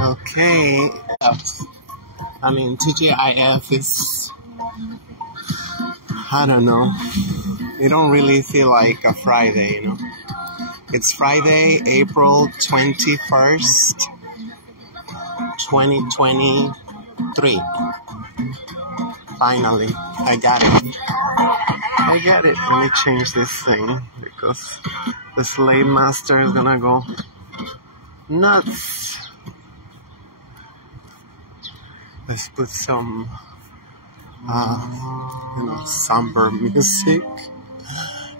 Okay. TGIF is, I don't know. It don't really feel like a Friday, you know. It's Friday, April 21st, 2023. Finally, I got it. Let me change this thing because the slave master is gonna go nuts. Let's put some, somber music.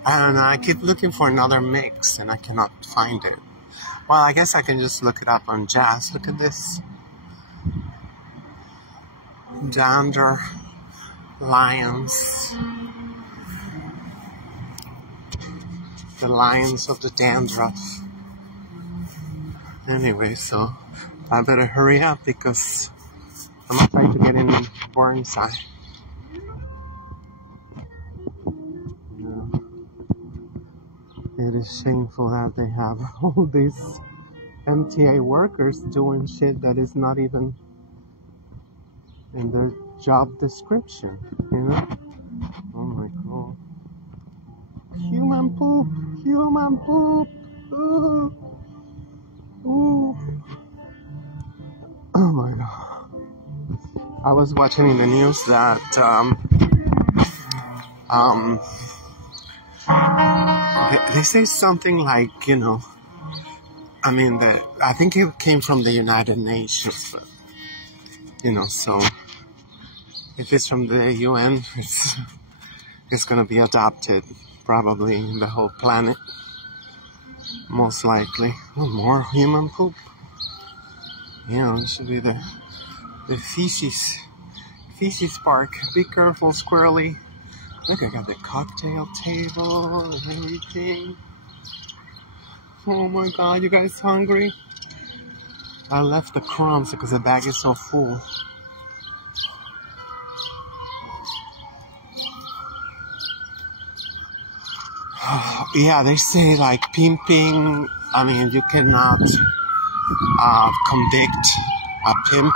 And I keep looking for another mix and I cannot find it. Well, I guess I can just look it up on jazz. Look at this. Dandelions. The lions of the dandruff. Anyway, so I better hurry up because I'm trying to get in Burnside. It is shameful that they have all these MTA workers doing shit that is not even in their job description, you know? Oh my god. Human poop! Ooh. Ooh. Oh my god. I was watching in the news that, they say something like, you know, I think it came from the United Nations, but, you know, so if it's from the UN, it's gonna be adopted, probably in the whole planet, most likely. Oh, more human poop. You know, it should be the feces park. Be careful, squirrely. Look, I got the cocktail table and everything. Oh my god, you guys hungry? I left the crumbs because the bag is so full. Yeah, they say like pimping, you cannot convict a pimp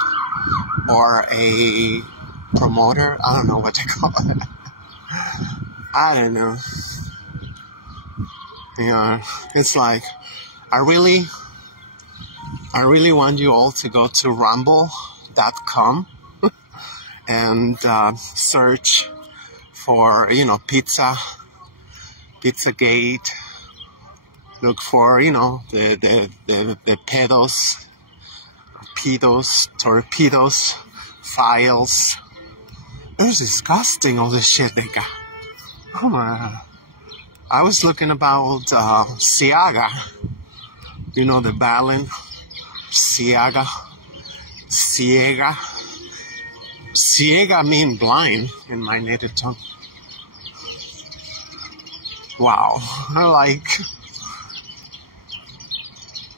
or a promoter. I don't know what they call it. I don't know. Yeah, it's like, I really want you all to go to rumble.com and search for, Pizzagate. Look for, the pedos, torpedoes, files. It's disgusting, all the shit they got. Oh my. I was looking about Ciaga. You know, the Balin. Ciaga. Ciega mean blind in my native tongue. Wow.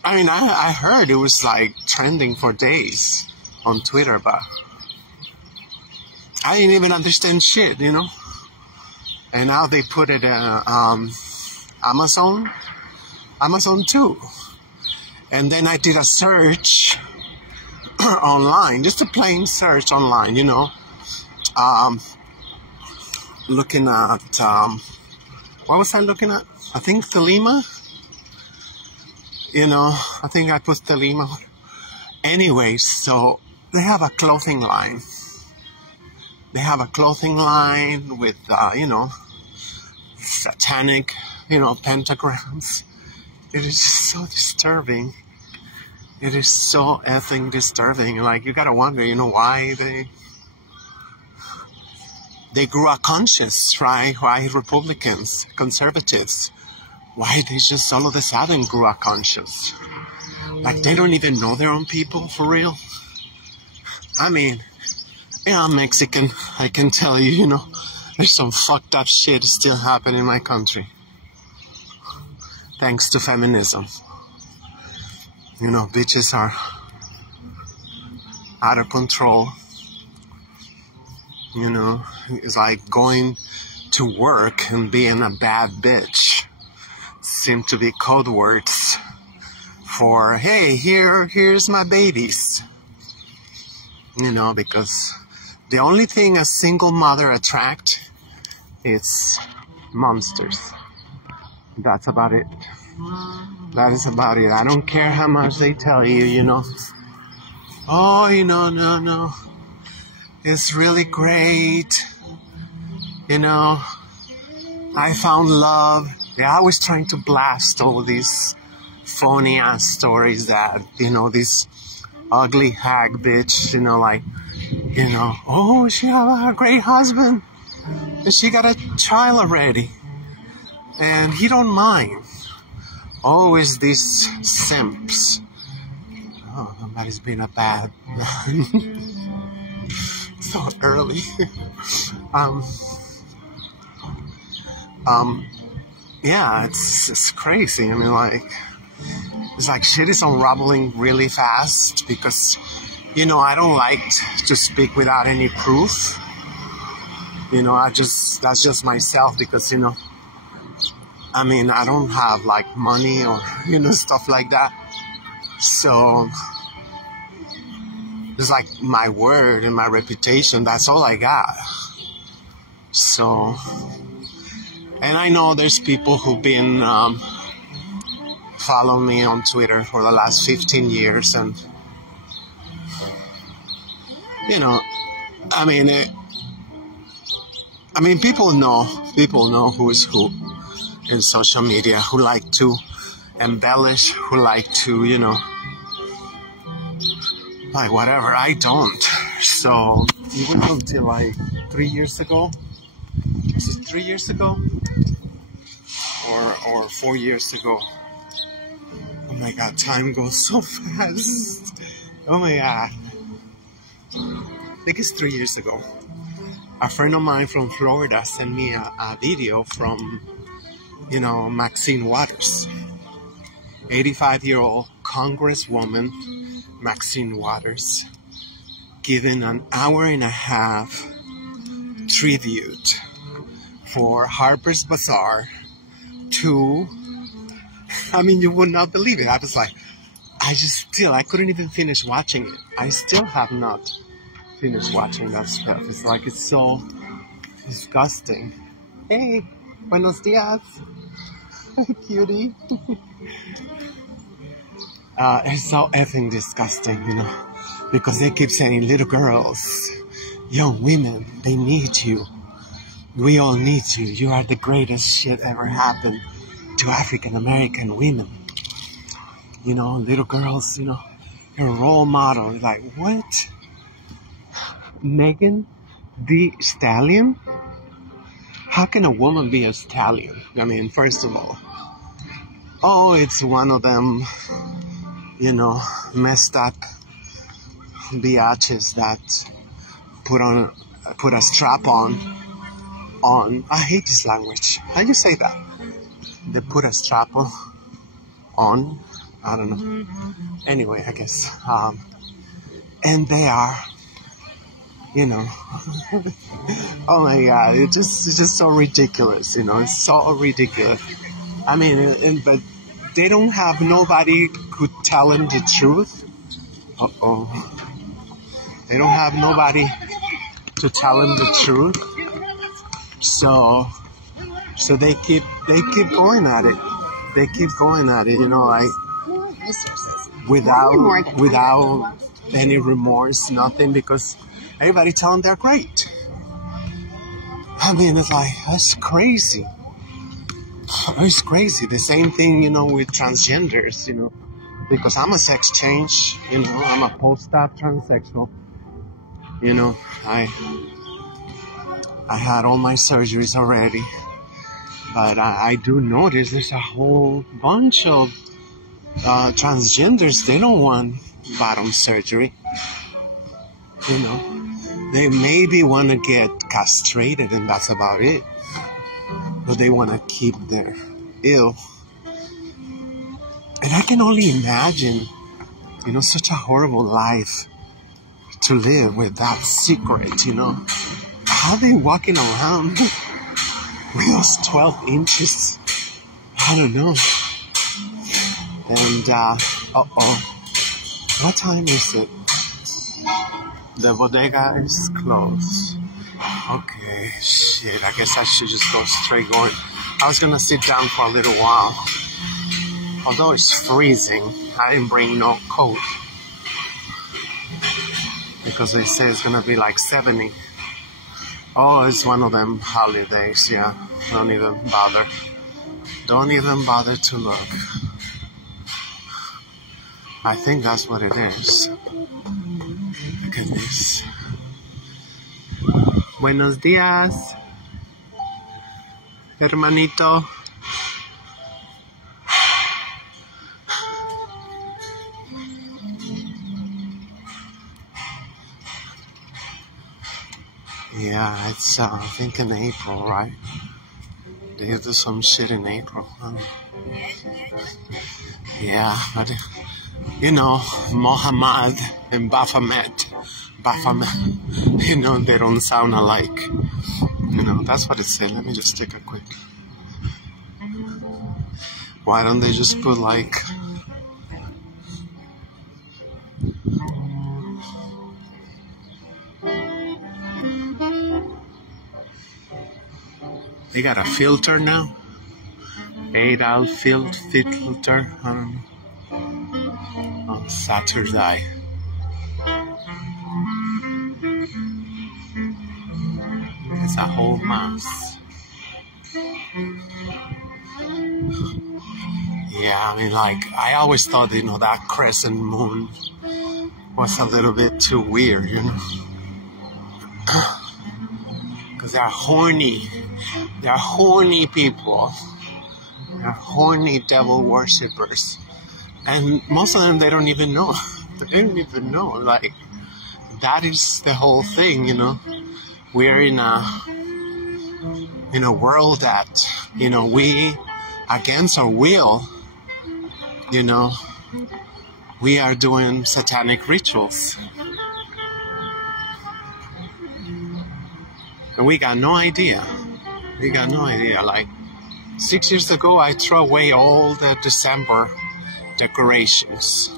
I heard it was like trending for days on Twitter, but I didn't even understand shit, you know? And now they put it Amazon too. And then I did a search online, just a plain search online, you know. Looking at, what was I looking at? I think Thelema. You know, I think I put Thelema. Anyway, so they have a clothing line. They have a clothing line with, satanic, pentagrams. It is so disturbing. It is so effing disturbing. Like, you gotta wonder, why they grew a conscience, right? Why Republicans, conservatives, why they just all of a sudden grew a conscience. Like, they don't even know their own people, for real. Yeah, I'm Mexican. I can tell you, there's some fucked up shit still happening in my country. Thanks to feminism. Bitches are out of control. It's like going to work and being a bad bitch seem to be code words for, hey, here's my babies. You know, because the only thing a single mother attracts is monsters. That's about it. That is about it. I don't care how much they tell you, you know. Oh, you know, no. It's really great. You know, I found love. They're always trying to blast all these phony ass stories that, you know, this ugly hag bitch, you know, like, you know, oh, she have a great husband and she got a child already and he don't mind. Always these simps. Oh, somebody's been a bad so early. Yeah, it's crazy. I mean, like, it's like shit is unraveling really fast because, you know, I don't like to speak without any proof. You know, that's just myself because, you know, I mean, I don't have like money or, you know, stuff like that. So it's like my word and my reputation, that's all I got. So, and I know there's people who've been following me on Twitter for the last 15 years. And, you know, I mean, people know who is who in social media, who like to embellish, who like to, you know, like whatever. I don't. So even until like 3 years ago, was it 3 years ago? Or 4 years ago? Oh my God, time goes so fast. Oh my God. I think it's 3 years ago. A friend of mine from Florida sent me a video from, you know, Maxine Waters. 85-year-old Congresswoman Maxine Waters giving an hour-and-a-half tribute for Harper's Bazaar to, I mean, you would not believe it. I was like, I couldn't even finish watching it. I still have not finished watching that stuff. It's like, it's so disgusting. Hey, buenos dias. Cutie. It's so effing disgusting, you know, because they keep saying little girls, young women, they need you. We all need you. You are the greatest shit ever happened to African American women. You know, little girls, you know, you're a role model. Like, what? Megan Thee Stallion? How can a woman be a stallion? I mean, first of all, oh, it's one of them, you know, messed up biatches that put a strap on, I hate this language. How do you say that? They put a strap on, I don't know. Anyway, I guess, and they are, you know, oh my God, it's just so ridiculous, you know, it's so ridiculous. I mean, but they don't have nobody could tell them the truth. They don't have nobody to tell them the truth. So they keep going at it. They keep going at it, you know, like without any remorse, nothing, because everybody tell them they're great. I mean, it's like, that's crazy. It's crazy. The same thing, you know, with transgenders, you know, because I'm a sex change, you know, I'm a post-op transsexual. You know, I had all my surgeries already, but I do notice there's a whole bunch of transgenders. They don't want bottom surgery. You know, they maybe want to get castrated, and that's about it. But they want to keep their ill. And I can only imagine, you know, such a horrible life to live with that secret, you know. How are they walking around with those 12 inches? I don't know. And Uh-oh. What time is it? The bodega is closed. Okay, shit, I guess I should just go straight going. I was gonna sit down for a little while. Although it's freezing, I didn't bring no coat. Because they say it's gonna be like 70. Oh, it's one of them holidays, yeah. Don't even bother. Don't even bother to look. I think that's what it is. Look at this. Buenos días, hermanito. Yeah, it's I think in April, right? They do some shit in April. Yeah, but you know, Mohammed and Baphomet, you know, they don't sound alike. You know, that's what it said. Let me just take a quick. Why don't they just put like they got a filter now? 8-hour filter on Saturday. It's a whole mess. Yeah, I mean, like, I always thought, you know, that crescent moon was a little bit too weird, you know? Because they're horny. They're horny people. They're horny devil worshippers. And most of them, they don't even know. They don't even know. Like, that is the whole thing, you know? We're in a world that, you know, we, against our will, you know, we are doing satanic rituals. And we got no idea. We got no idea. Like, 6 years ago, I threw away all the December decorations.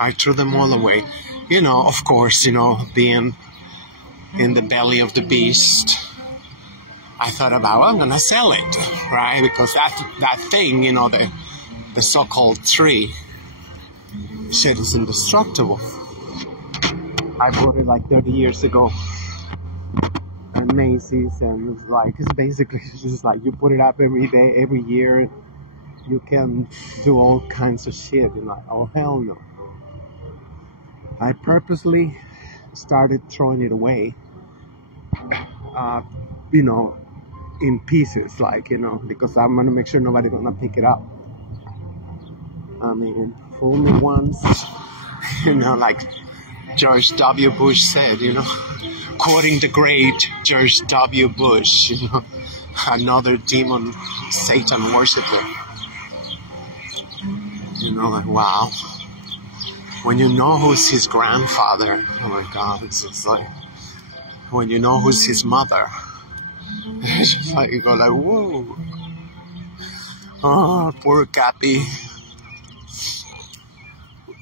I threw them all away. You know, of course, you know, being in the belly of the beast, I thought about, well, I'm gonna sell it, right? Because that thing, you know, the so-called tree, shit is indestructible. I bought it like 30 years ago at Macy's, and it's like, it's basically just like you put it up every day, every year. You can do all kinds of shit. And like, oh hell no. I purposely started throwing it away, you know, in pieces, like, you know, because I'm gonna make sure nobody's gonna pick it up. I mean, fool me once, you know, like George W. Bush said, you know, quoting the great George W. Bush, you know, another demon, Satan worshiper. You know, like, wow. When you know who's his grandfather, oh my God, it's just like, when you know who's his mother, it's just like, you go like, whoa. Oh, poor Cappy.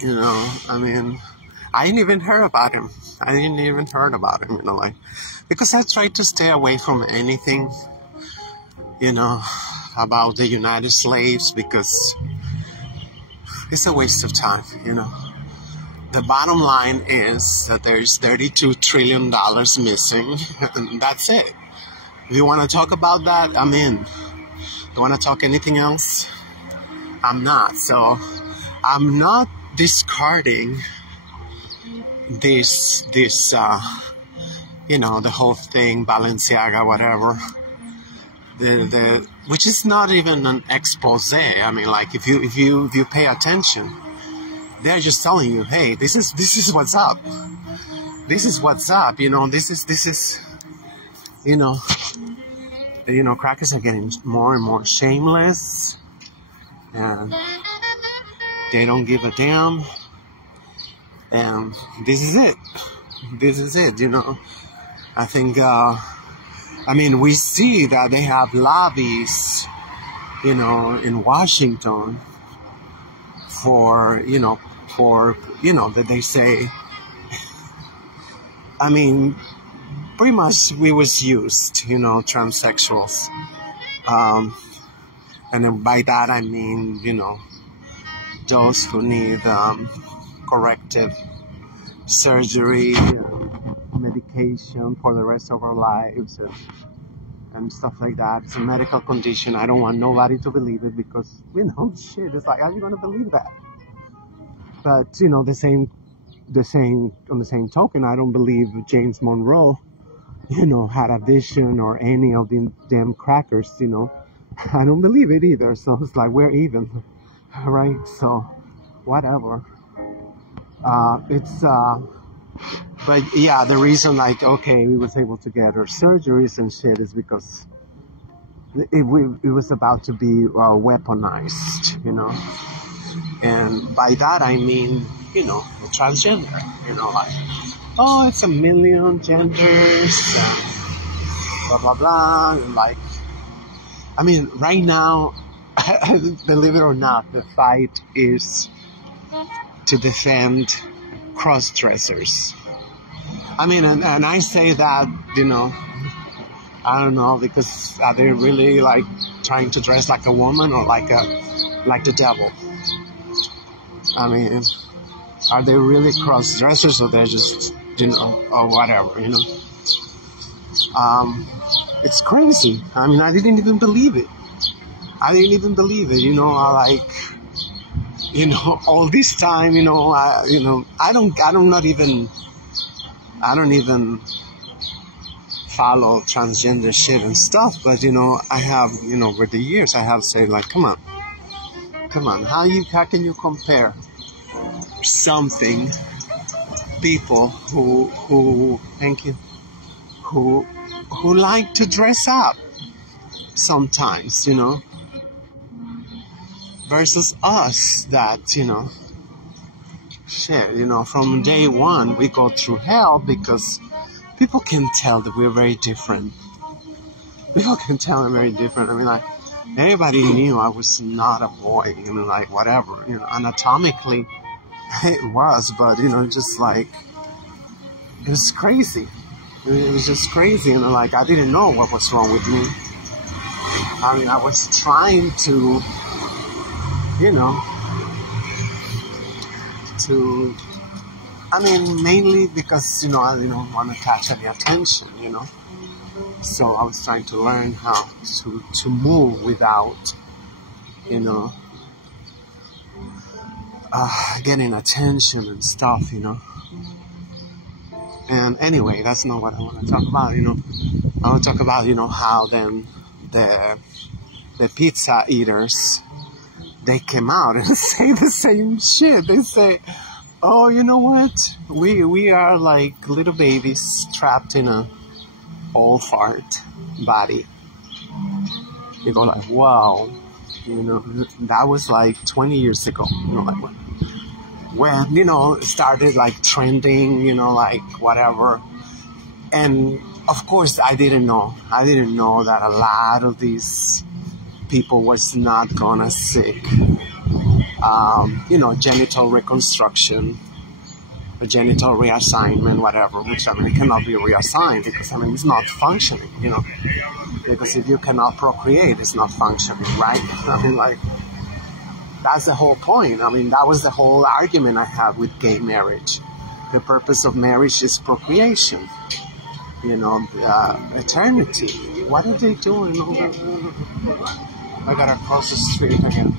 You know, I mean, I didn't even heard about him. You know, like, because I tried to stay away from anything, you know, about the United Slaves, because it's a waste of time, you know. The bottom line is that there's $32 trillion missing, and that's it. If you want to talk about that, I'm in. You want to talk anything else? I'm not. So I'm not discarding this you know, the whole thing, Balenciaga, whatever. Which is not even an expose. I mean, like, if you pay attention, they're just telling you, hey, this is what's up. This is what's up. You know, this is, you know, crackers are getting more and more shameless, and they don't give a damn. And this is it. This is it. You know, I think. I mean, we see that they have lobbies, you know, in Washington, for, that they say, I mean, pretty much we was used, transsexuals. And then by that I mean, those who need corrective surgery, medication for the rest of our lives, and stuff like that. It's a medical condition. I don't want nobody to believe it because, shit, it's like, how are you going to believe that? But, on the same token, I don't believe James Monroe, had a vision or any of them crackers, I don't believe it either. So it's like, we're even, right? So, whatever. But yeah, the reason, we was able to get our surgeries and shit is because it was about to be weaponized, And by that I mean, transgender, it's a million genders, blah, blah, blah. And right now, believe it or not, the fight is to defend cross-dressers. And I say that, I don't know, because are they really trying to dress like a woman or like the devil? Are they really cross-dressers or they're just, or whatever, It's crazy. I didn't even believe it. All this time, I don't even follow transgender shit and stuff, but, I have, over the years, I have said, come on, how can you compare something, people who like to dress up sometimes, versus us that, from day one we go through hell because people can tell that we're very different. People can tell I'm very different. Everybody knew I was not a boy, whatever, anatomically it was, but, it was crazy. It was just crazy, I didn't know what was wrong with me. I was trying to, mainly because, I didn't want to catch any attention, So I was trying to learn how to move without, getting attention and stuff, And anyway, that's not what I want to talk about, I want to talk about, how then the pizza eaters, they came out and say the same shit. They say, oh, you know what? We are like little babies trapped in a old fart body. You go like, wow, that was 20 years ago. When, it started trending, whatever. And of course, I didn't know that a lot of these people was not gonna seek, genital reconstruction, or genital reassignment, whatever, which, it cannot be reassigned because, it's not functioning, because if you cannot procreate, it's not functioning, right? That's the whole point. That was the whole argument I had with gay marriage. The purpose of marriage is procreation. Eternity. What are they doing? I gotta cross the street again.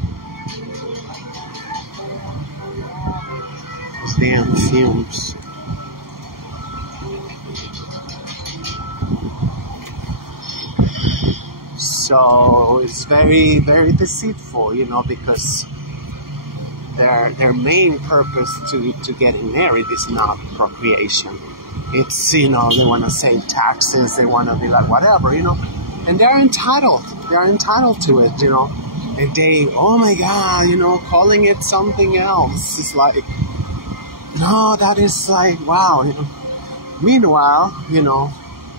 Those damn fumes. So it's very, very deceitful, because their main purpose to getting married is not procreation. It's, they want to save taxes, they want to be whatever, and they're entitled to it, and they, oh my God, calling it something else. It's no, that is wow, Meanwhile,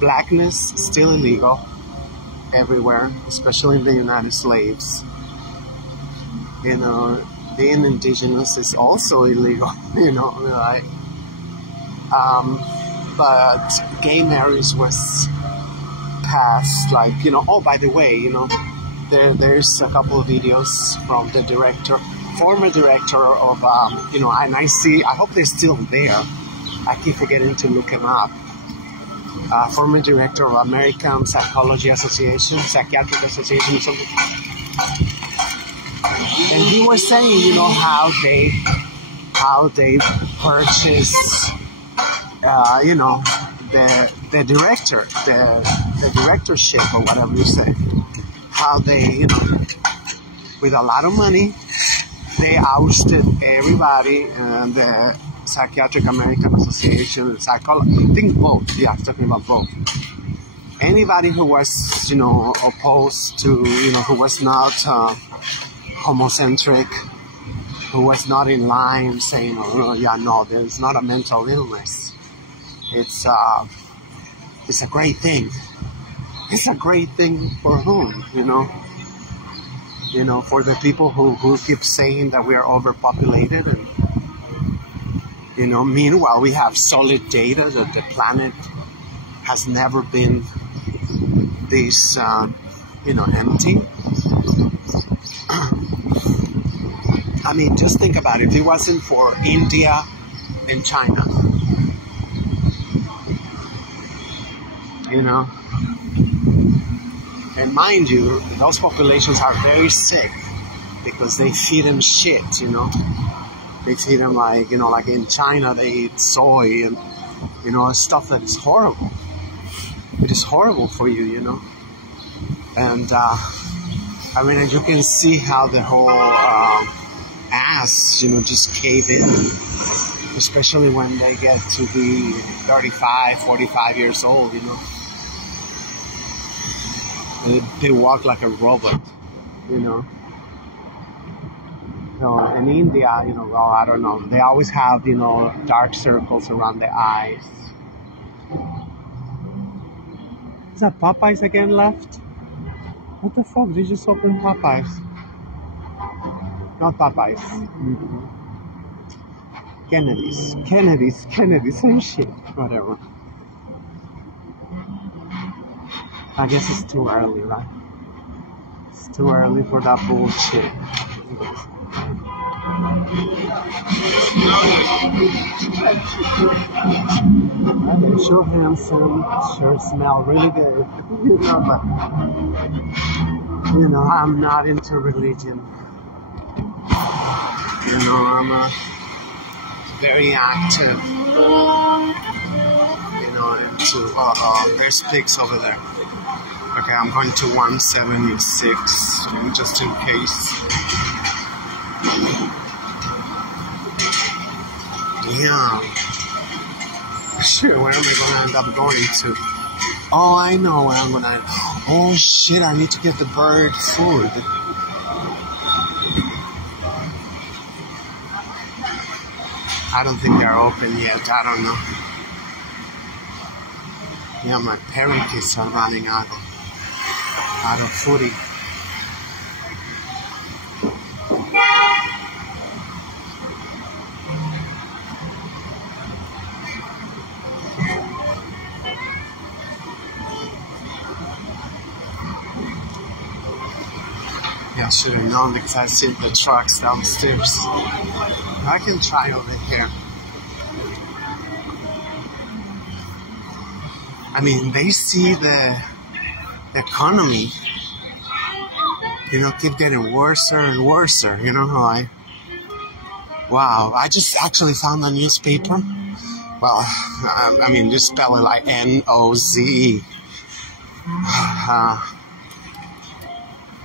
blackness is still illegal everywhere, especially in the United States. being indigenous is also illegal, you know, like, but gay marriage was passed, like, you know. Oh, by the way, you know, there's a couple of videos from the former director of, you know, and I hope they're still there. I keep forgetting to look him up. Former director of American Psychiatric Association, or something. And he was saying, you know, how they purchase, you know, the directorship or whatever you say. How they, you know, with a lot of money, they ousted everybody, and the Psychiatric American Association, I think both. Yeah, I'm talking about both. Anybody who was, you know, opposed to, you know, who was not homocentric, who was not in line saying, oh, yeah, no, there's not a mental illness. It's a great thing. It's a great thing for whom, you know? You know, for the people who keep saying that we are overpopulated, and, you know, meanwhile we have solid data that the planet has never been this, you know, empty. I mean, just think about it. If it wasn't for India and China, you know, and mind you, those populations are very sick because they feed them shit, you know. They feed them, like, you know, like in China they eat soy and, you know, stuff that is horrible. It is horrible for you, you know. And, I mean, and you can see how the whole ass, you know, just cave in, especially when they get to be 35, 45 years old, you know. They walk like a robot, you know. So in India, you know, well, I don't know. They always have, you know, dark circles around the eyes. Is that Popeyes again left? What the fuck? They just opened Popeyes. Not Popeyes. Mm-hmm. Kennedy's, same shit. Whatever. I guess it's too early, right? It's too early for that bullshit. They're sure handsome, sure smell really good. You know, but, you know, I'm not into religion. You know, I'm very active. You know, into, there's pigs over there. Okay, I'm going to 176, just in case. Yeah. Shit, where am I going to end up going to? Oh, I know where I'm going to end. Oh, shit, I need to get the bird food. I don't think they're open yet. I don't know. Yeah, my parakeets are running out of foodie. Yeah, I should have known because I've seen the trucks downstairs. I can try over here. I mean, they see the economy, you know, keep getting worse and worse. You know how wow, I just actually found a newspaper. Well, I mean, just spell it like N-O-Z-E.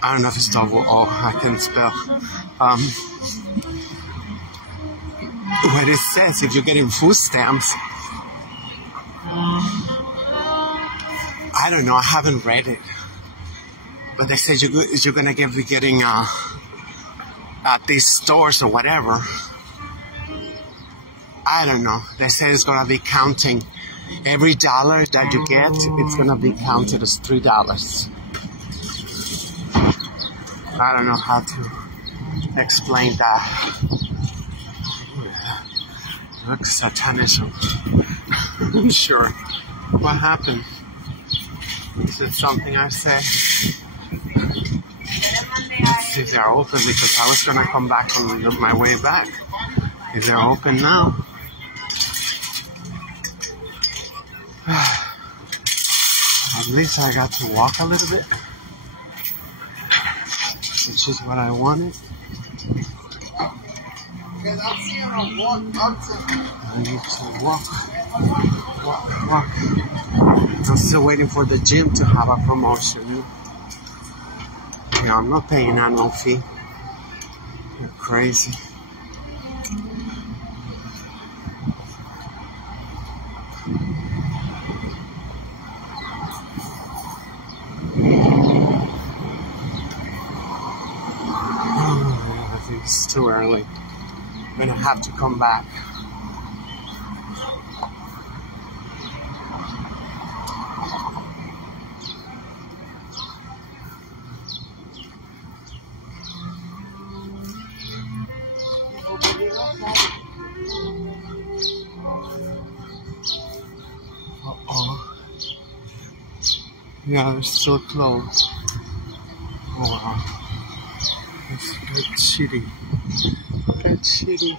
I don't know if it's double O. I can spell. What it says, if you're getting food stamps, I don't know, I haven't read it. But they say you're going to be getting at these stores or whatever. I don't know. They say it's going to be counting. Every dollar that you get, it's going to be counted as $3. I don't know how to explain that. Look, satanism. I'm sure. What happened? Is it something I said? Let's see if they're open, because I was gonna come back on my way back. If they're open now. At least I got to walk a little bit, which is what I wanted. I need to walk. I'm still waiting for the gym to have a promotion. Yeah, I'm not paying annual fee. You're crazy. I think it's too early. I'm gonna have to come back. Yeah, they're still closed. Oh wow. It's cheating. It's cheating.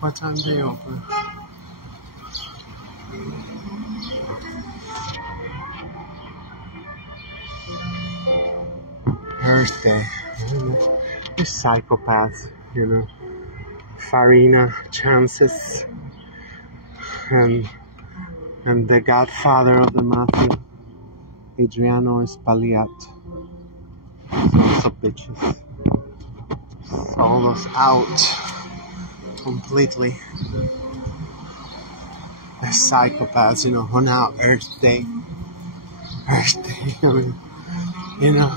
What time they open? Earth Day. These psychopaths, you know. Farina, Chances, and the godfather of the mafia, Adriano Espaillat. Sons of bitches. Sold us out completely. They're psychopaths, you know. On now, Earth Day. Earth Day, I mean, you know.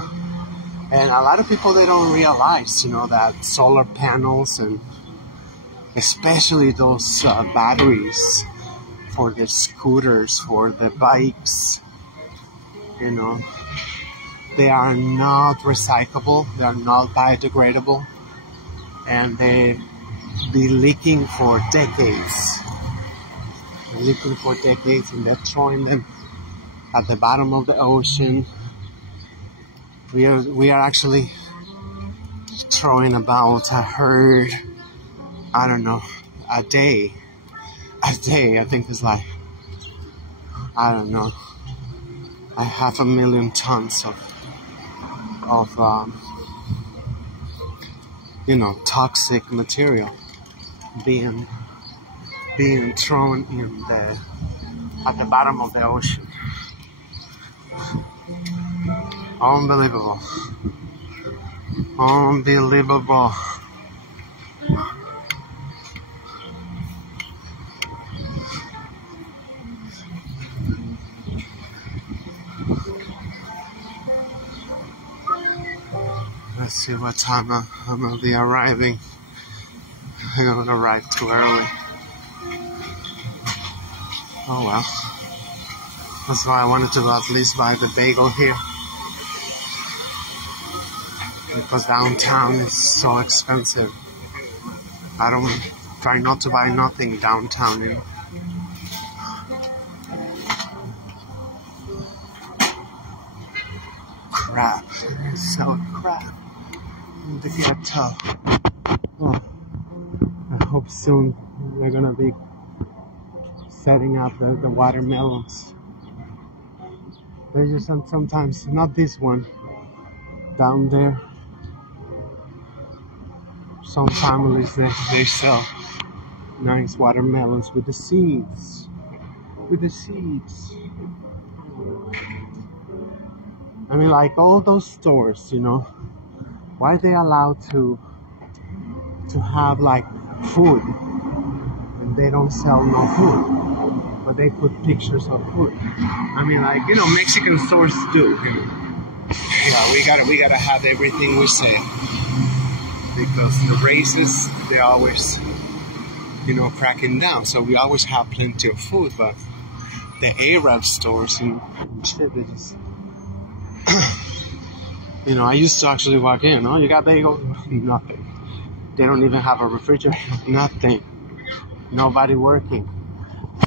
And a lot of people, they don't realize, you know, that solar panels and especially those batteries for the scooters, for the bikes, you know, they are not recyclable, they are not biodegradable, and they be leaking for decades. They're leaking for decades, and they're throwing them at the bottom of the ocean. We are actually throwing about a herd, I don't know, a day, I think it's like, I don't know, 500,000 tons of you know, toxic material being thrown at the bottom of the ocean. Unbelievable. Unbelievable. Let's see what time I'm going to be arriving. I'm going to arrive too early. Oh well. That's why I wanted to at least buy the bagel here. Because downtown is so expensive. I don't try not to buy nothing downtown, you know. Crap. So crap. In the ghetto. Well, I hope soon they're gonna be setting up the watermelons. They just sometimes, not this one, down there. Some families, they sell nice watermelons with the seeds. I mean, like all those stores, you know, why are they allowed to have like food and they don't sell no food, but they put pictures of food? I mean, like, you know, Mexican stores do, you know. Yeah, we gotta have everything we say, because the racists, they're always, you know, cracking down. So we always have plenty of food, but the Arab stores and shit, they just, you know, I used to actually walk in, oh, you got bagel? Nothing. They don't even have a refrigerator, nothing. Nobody working.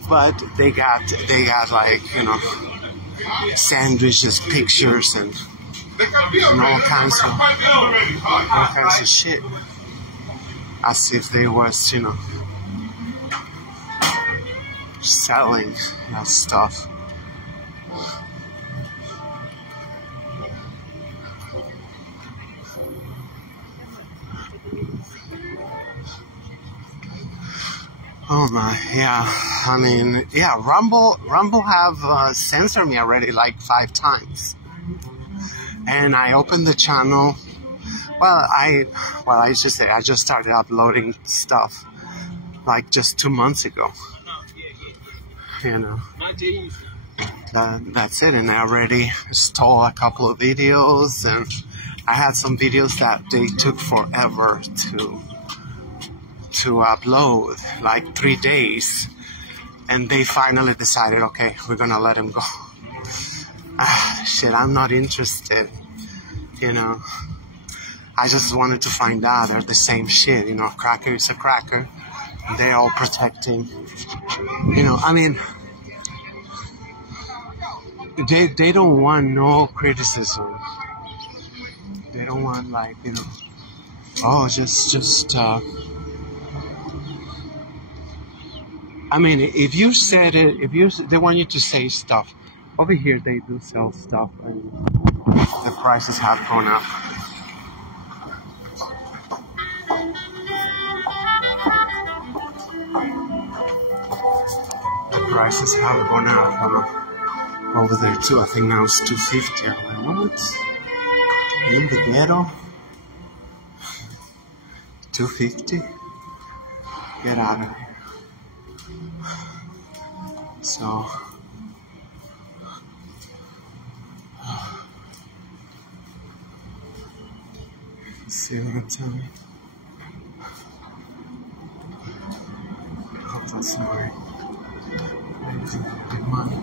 But they got like, you know, sandwiches, pictures, and all kinds of shit. As if they was, you know, selling that stuff. Oh my, yeah. I mean, yeah, Rumble have censored me already like 5 times. And I opened the channel. I should say I just started uploading stuff like just 2 months ago. You know. That's it, and I already stole a couple of videos, and I had some videos that they took forever to upload, like 3 days, and they finally decided, okay, we're gonna let him go. Shit, I'm not interested, you know. I just wanted to find out they're the same shit, you know. Cracker is a cracker, and they're all protecting, you know. I mean, they don't want no criticism. They don't want, like, you know, oh, I mean, if you said it, they want you to say stuff. Over here, they do sell stuff, and the prices have gone up. The prices have gone up over there too. I think now it's $2.50. I'm like, what? In the ghetto? $2.50? Get out of here. So, let's see what I'm telling you. I hope that's not right. Big money.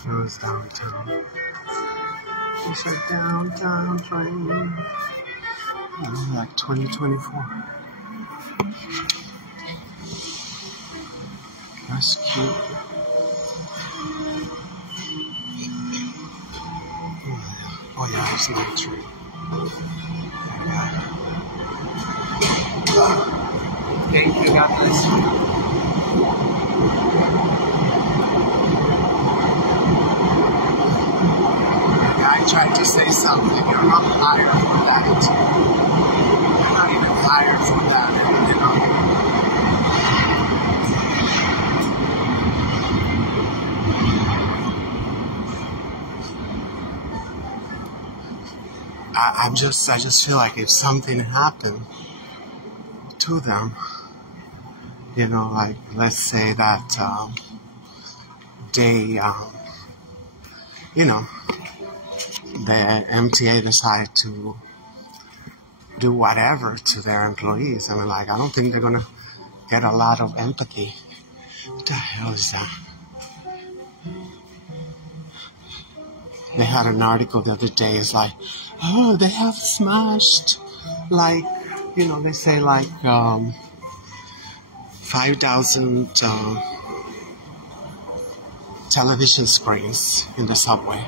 It was downtown. It's a downtown train. Oh, like 2024. That's cute. Oh yeah, it's night train. Thank you, God bless you. I tried to say something. You're not hired for that. You're not even hired for that, you know. I just feel like if something happened to them, you know, like let's say that they, you know, the MTA decided to do whatever to their employees. I mean, like, I don't think they're gonna get a lot of empathy. What the hell is that? They had an article the other day. It's like, oh, they have smashed, like, you know, they say like 5,000 television screens in the subway.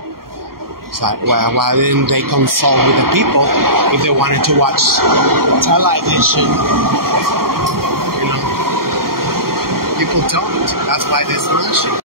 It's like, well, why didn't they consult with the people if they wanted to watch television? You know, people don't. That's why they're smashing.